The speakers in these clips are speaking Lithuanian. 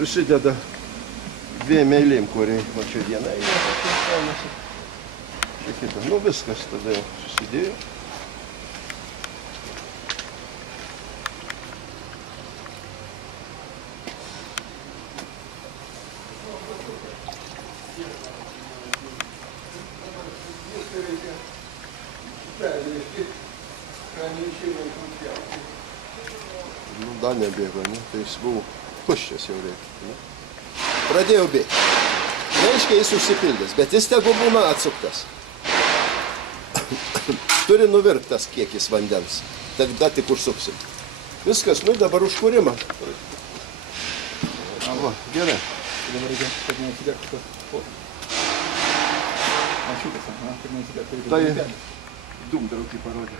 susideda dviem eilėm, kuriai, va čia viena eilė, čia gaunasi. Čia kita. Nu viskas tada jau susidėjo. Nu, dar nebėgo, ne? Tai jis buvo tuščias jau reikia. Ne? Pradėjau bėgti. Reiškia, jis užsipildęs, bet jis tegu būna atsuktas. Turi nuvirktas kiekis vandens. Tada tik užsuksim. Viskas, nu dabar užkūrimą. Va, gerai. Dabar reikia, kad neatsidėktų. Mašiukas, kad neatsidėktų. Tai dūmdraukį parodė.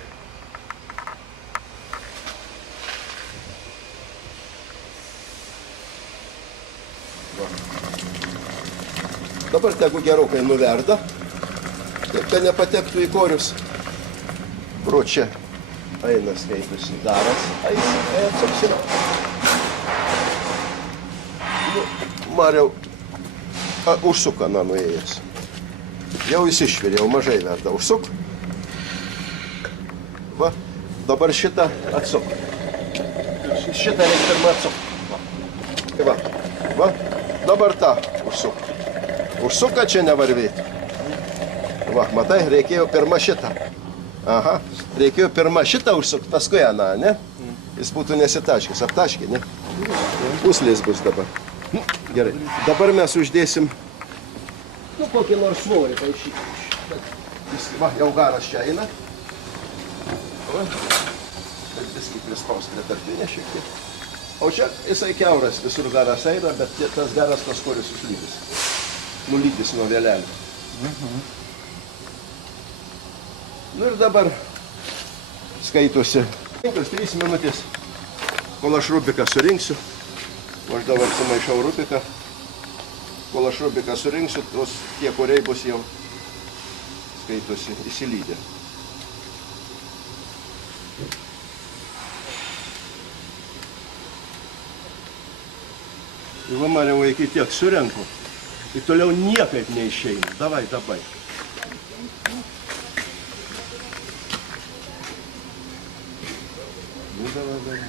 Dabar tegu gerokai nuverda, taip kad nepatektų į korius. Pro čia eina skaitosi daras, atsapsime. Nu, Mariau užsuka nuėjęs. Jau jis išvirė, jau mažai verda. Užsuk. Va, dabar šitą atsuk. Šitą reikia pirmą atsuk. Va, dabar tą užsuk. Užsuka čia nevarvėti. Va, matai, reikėjo pirmą šitą. Aha, reikėjo pirmą šitą užsukti, paskui aną, ne? Jis būtų nesitaškęs, aptaškė, ne? Puslės bus dabar. Gerai, dabar mes uždėsim, nu, kokį nors svorį paišyti. Va, jau garas čia eina. Va, bet viskį prispaus prie tarpinę šiek tiek. O čia jisai kiauras, visur garas eina, bet tas garas kažkuris užlydys. Nulydys nuo vėlelio. Nu ir dabar skaitosi 5-3 minutės, kol aš rubiką surinksiu. Aš dabar sumaišau rubiką. Kol aš rubiką surinksiu, tie kuriai bus jau skaitosi įsilydę. Ir va, Mariau, iki tiek surenku. Ir toliau niekaip neišeina. Davai, dabai. Nu, davai.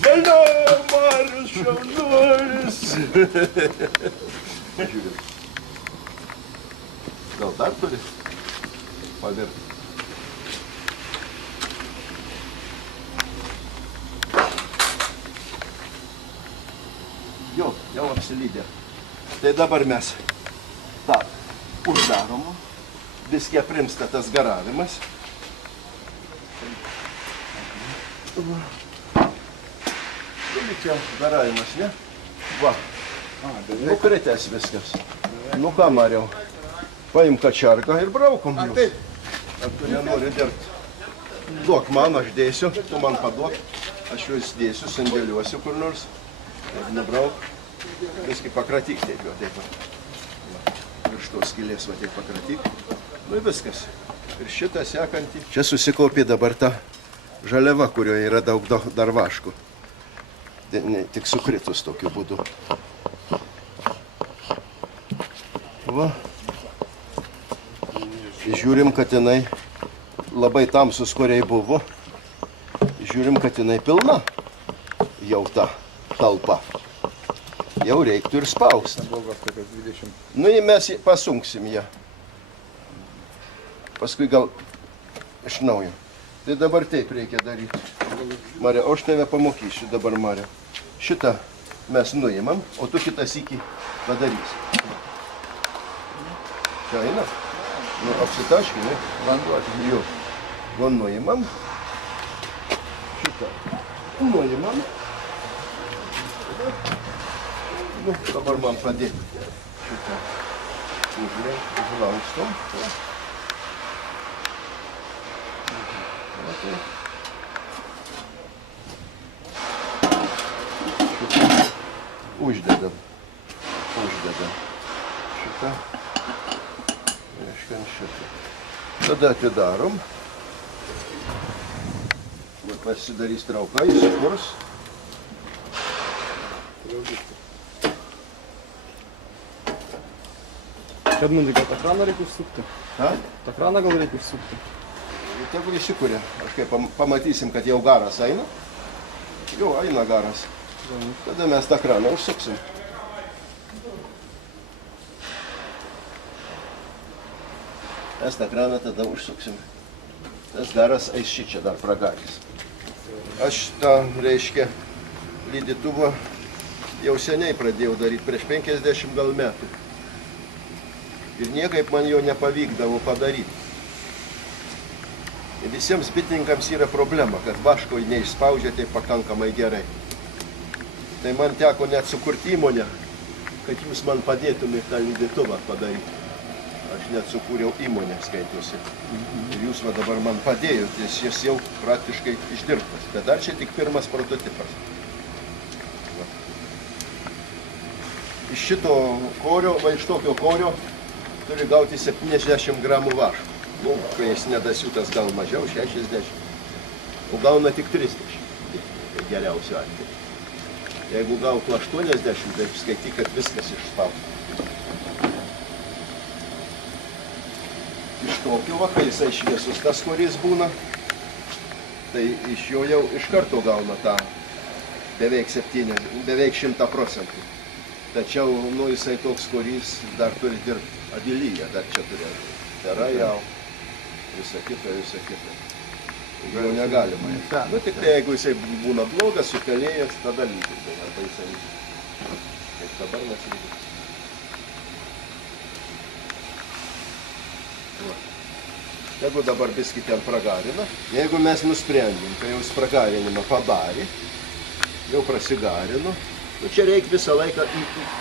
Valdo, Marius šaunuolis. Žiūrėk. Gal dar turi pavirti? Jau apsilydė. Tai dabar mes tą uždarom, viskį aprimsta tas garavimas. Čia garavimas, ne? Va, nukritęs viskas. Nu ką, Mariau, paim kačarką ir braukom jūs. Ar tu nenori dirbti? Duok man, aš dėsiu, tu man paduok. Aš juos dėsiu, sandėliuosiu kur nors. Ir nubrauk. Viskį pakratyk taip jo, taip pat. Ir šitos skylės va taip pakratyk. Nu ir viskas. Ir šitą sekantį. Čia susikaupė dabar ta žaliava, kurioje yra daug dar vaškų. Tik sukritus tokiu būdu. Va. Žiūrim, kad jinai labai tamsus, kuriai buvo. Žiūrim, kad jinai pilna. Jau ta talpa. Jau reiktų ir spausti. Nu, mes pasunksim ją. Paskui gal iš naujo. Tai dabar taip reikia daryti. Marija, o aš tave pamokysiu dabar, Marija. Šitą mes nuimam, o tu kitą sykį padarysi. Čia eina? Nu, apsitaškį, ne? Vanduo. Jo. Va nuimam. Šitą nuimam. Nu, dabar man padėti. Šitą užlaustom. Uždedam. Šitą. Reiškia šitą. Tada atidarom. Va, pasidarys trauka, įsikurs. Edmundai, gal tą kraną reikia užsukti? Ha? Tą kraną gal reikia užsukti? Tegul įsikūrė. Aš kai pamatysim, kad jau garas eina. Jau eina garas. Tada mes tą kraną užsuksim. Mes tą kraną tada užsuksim. Tas garas eis šičia dar pragarys. Aš tą, reiškia, lydytuvą jau seniai pradėjau daryti, prieš 50 gal metų. Ir niekaip man jo nepavykdavo padaryti. Ir visiems bitininkams yra problema, kad vaško neišspaudžia taip pakankamai gerai. Tai man teko net sukurti įmonę, kad jūs man padėtumėte tą lydytuvą padaryti. Aš net sukūriau įmonę, skaitosi. Ir jūs va dabar man padėjote, jis jau praktiškai išdirbtas. Bet dar čia tik pirmas prototipas. Va. Iš šito korio, va iš tokio korio, turi gauti 70 gramų vaško. Nu, kai jis nedasiūtas gal mažiau, 60. O gauna tik 30. Tai geriausiu atveju. Jeigu gautų 80, tai skaityk, kad viskas išspausta. Iš tokio va, kai jisai šviesus tas korys būna, tai iš jo jau iš karto gauna tą beveik 100%. Tačiau, nu, jisai toks korys dar turi dirbti. Avilyje dar čia turėtų. Tera jau. Visa kita. Jau negalima. Nu, tik tai jeigu jisai būna blogas, sukelėjęs, tada lydyti. Arba jisai, kaip dabar mes lydyti. Jeigu dabar biskį ten pragarina, jeigu mes nusprendėm, kai jau pragarinimą padarė, jau prasigarino, nu, čia reikia visą laiką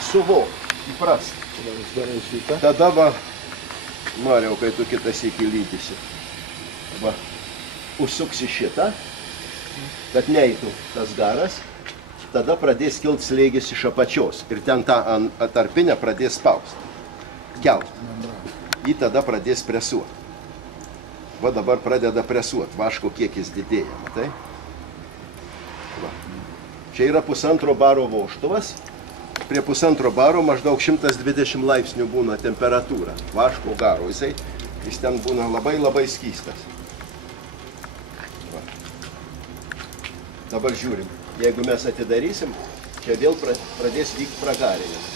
suvokti, įprasti. Tada va, Mariau, kai tu kitą sykį lydysi, va, užsuksi šitą, kad neeitų tas garas, tada pradės kilt slėgis iš apačios ir ten tą tarpinę pradės spausti, kelt. Jį tada pradės presuoti. Va dabar pradeda presuoti, vaško kiekis didėja, matai? Va. Čia yra 1,5 baro vožtuvas. Prie 1,5 baro maždaug 120 laipsnių būna temperatūra. Vaško garo, jis ten būna labai skystas. Va. Dabar žiūrim, jeigu mes atidarysim, čia vėl pradės vykti pragarinimas.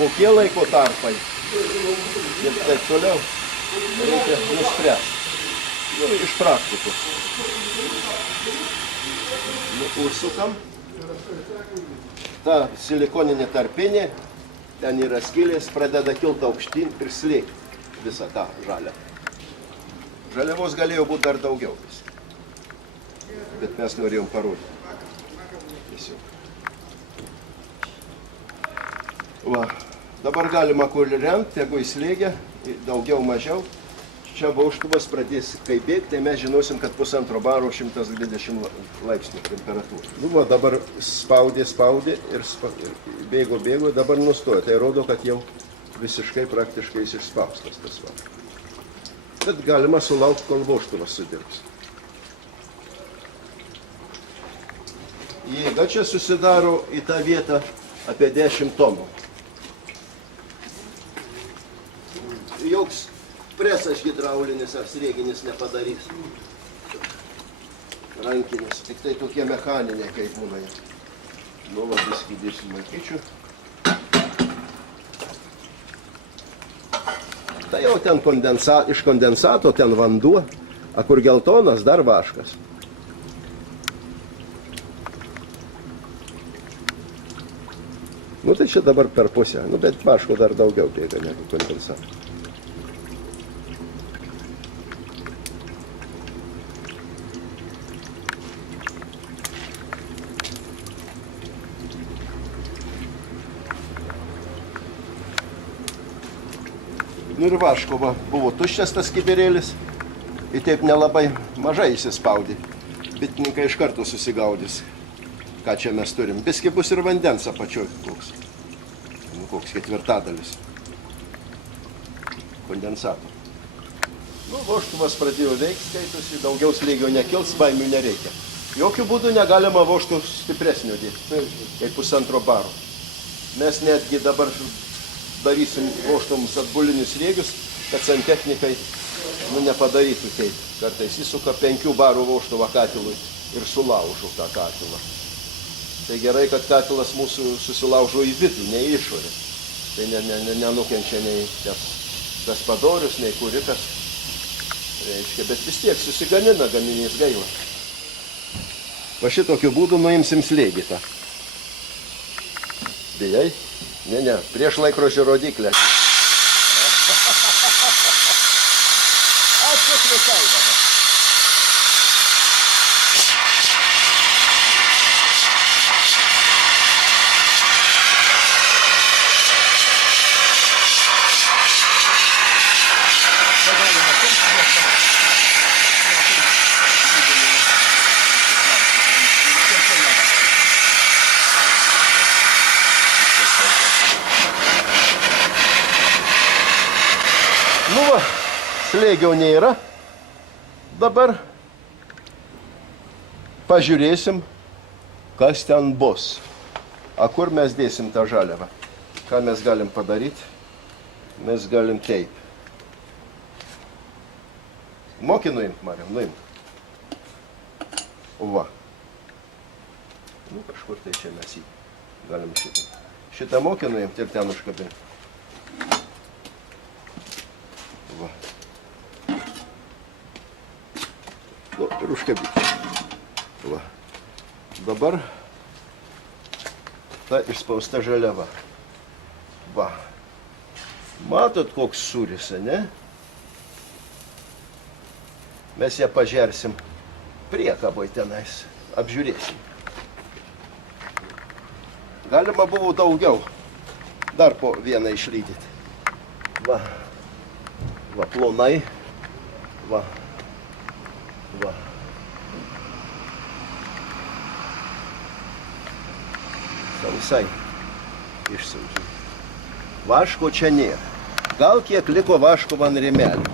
Kokie laiko tarpai ir taip toliau reikia nuspręsti. Nu, iš praktikos. Užsukam. Ta silikoninė tarpinė, ten yra skylės, pradeda kilti aukštyn ir slėgti visą tą žalią. Žaliavos galėjo būti dar daugiau. Bet mes norėjom parodyti. Tiesiog. Va, dabar galima kur remti, jeigu įslėgia, daugiau mažiau. Čia vožtuvas pradės kaip bėgti, tai mes žinosim, kad 1,5 baro 120 laipsnių temperatūra. Nu, va, dabar spaudė ir bėgo, dabar nustojo. Tai rodo, kad jau visiškai praktiškai jis išspaustas tas va. Bet galima sulaukti, kol vožtuvas sudirbs. Jėga čia susidaro į tą vietą apie 10 tonų. Joks presas hidraulinis ar srieginis nepadarys. Rankinis, tik tai tokie mechaniniai, kaip būna. Nu, va, viskį dėsim makyčių. Tai jau ten iš kondensato, ten vanduo, a kur geltonas, dar vaškas. Nu, tai čia dabar per pusę, nu, bet vaško dar daugiau bėga negu kondensato. Nu ir vaško, va, buvo tuščias tas kibirėlis ir taip nelabai mažai įsispaudė. bitininkai iš karto susigaudys, ką čia mes turim. Biski bus ir vandens apačioj koks. Nu, koks ketvirtadalis kondensato. Nu, vožtuvas pradėjo veikti, skaitosi, daugiau slėgio nekils, baimių nereikia. Jokių būdų negalima vožtų stipresnio dėti, kaip 1,5 baro. Mes netgi dabar darysim vožtoms atbulinius slėgius, kad santechnikai nepadarytų taip. Kartais įsuka 5 barų vožtuvą katilui ir sulaužo tą katilą. Tai gerai, kad katilas mūsų susilaužo į vidų, ne į išorę. Tai nenukenčia nei tas padorius, nei kurikas. Reiškia, bet vis tiek susigamina gaminys gaila. Va šitokiu būdu nuimsim slėgį tą. Bijai? Ne, prieš laikrodžio rodiklę. Atsuk visai dabar. Nu va, slėgio nėra. Dabar pažiūrėsim, kas ten bus. A kur mes dėsim tą žaliavą? Ką mes galim padaryti? Mes galim taip. Moki nuimt, Mariam, nuimt. Va. Nu, kažkur tai čia mes jį galim šitą. Šitą moki nuimt ir ten užkabinti. Va. Nu, ir užkabinti. Va. Dabar ta išspausta žaliava. Va. Matot, koks sūris, ne? Mes ją pažersim priekaboj tenais. Apžiūrėsim. Galima buvo daugiau. Dar po vieną išlydyti. Va. Va, plonai. Va. Va. Sausai išsiaužiu. Vaško čia nėra. Gal kiek liko vaško van rėmelį.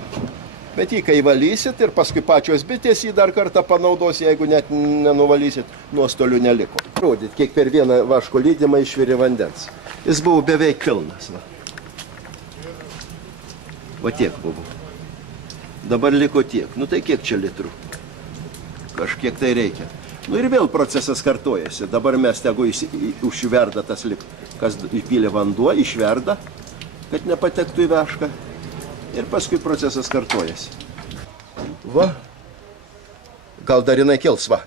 Bet jį kai valysit ir paskui pačios bitės jį dar kartą panaudos, jeigu net nenuvalysit, nuostolių neliko. Rodyt, kiek per vieną vaško lydimą išvirė vandens. Jis buvo beveik pilnas. Va. Va tiek buvo. Dabar liko tiek. Nu tai kiek čia litrų? Kažkiek tai reikia. Nu ir vėl procesas kartojasi. Dabar mes tegu užverda tas lik, kas įpylė vanduo, išverda, kad nepatektų į vašką. Ir paskui procesas kartojasi. Va. Gal dar jinai kils, va.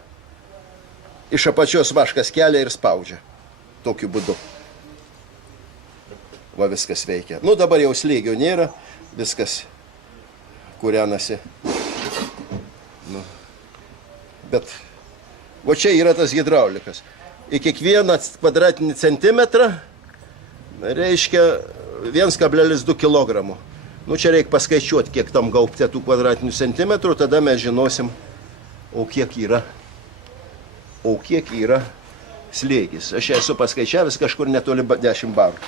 Iš apačios vaškas kelia ir spaudžia. Tokiu būdu. Va viskas veikia. Nu dabar jau slėgio nėra. Viskas kūrenasi. Nu. Bet va čia yra tas hidraulikas. Į kiekvieną kvadratinį centimetrą reiškia 1,2 kg. Nu čia reikia paskaičiuoti, kiek tam gaubte tų kvadratinių centimetrų, tada mes žinosim, o kiek yra slėgis. Aš esu paskaičiavęs kažkur netoli 10 barų.